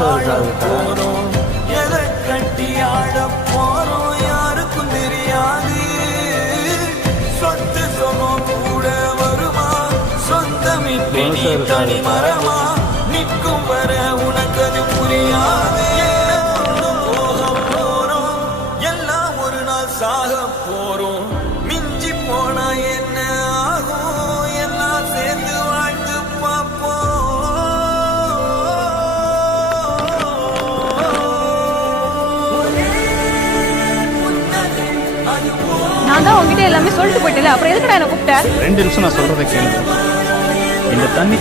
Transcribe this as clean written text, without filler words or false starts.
போறோம், எதை கட்டி ஆட போறோம் யாருக்கும் தெரியாது. சொத்து சொகம் கூட வருமா, சொந்தமிட்டு நீ தனி மரமா, நிற்கும் வர உனக்கு அது புரியாது. போறோம் எல்லாம் ஒரு நாள் சாக போறோம், மிஞ்சி போனா என்ன ஆகும், எல்லாம் சேர்ந்து வாழ்ந்து பார்ப்போம். நான் தான் உங்ககிட்ட எல்லாமே சொல்லிட்டு போயிட்டேன், அப்புறம் எதுக்குடா என்ன கூப்பிட்ட? 2 நிமிஷம் நான் சொல்றதை கேளுங்க. இந்த தண்ணி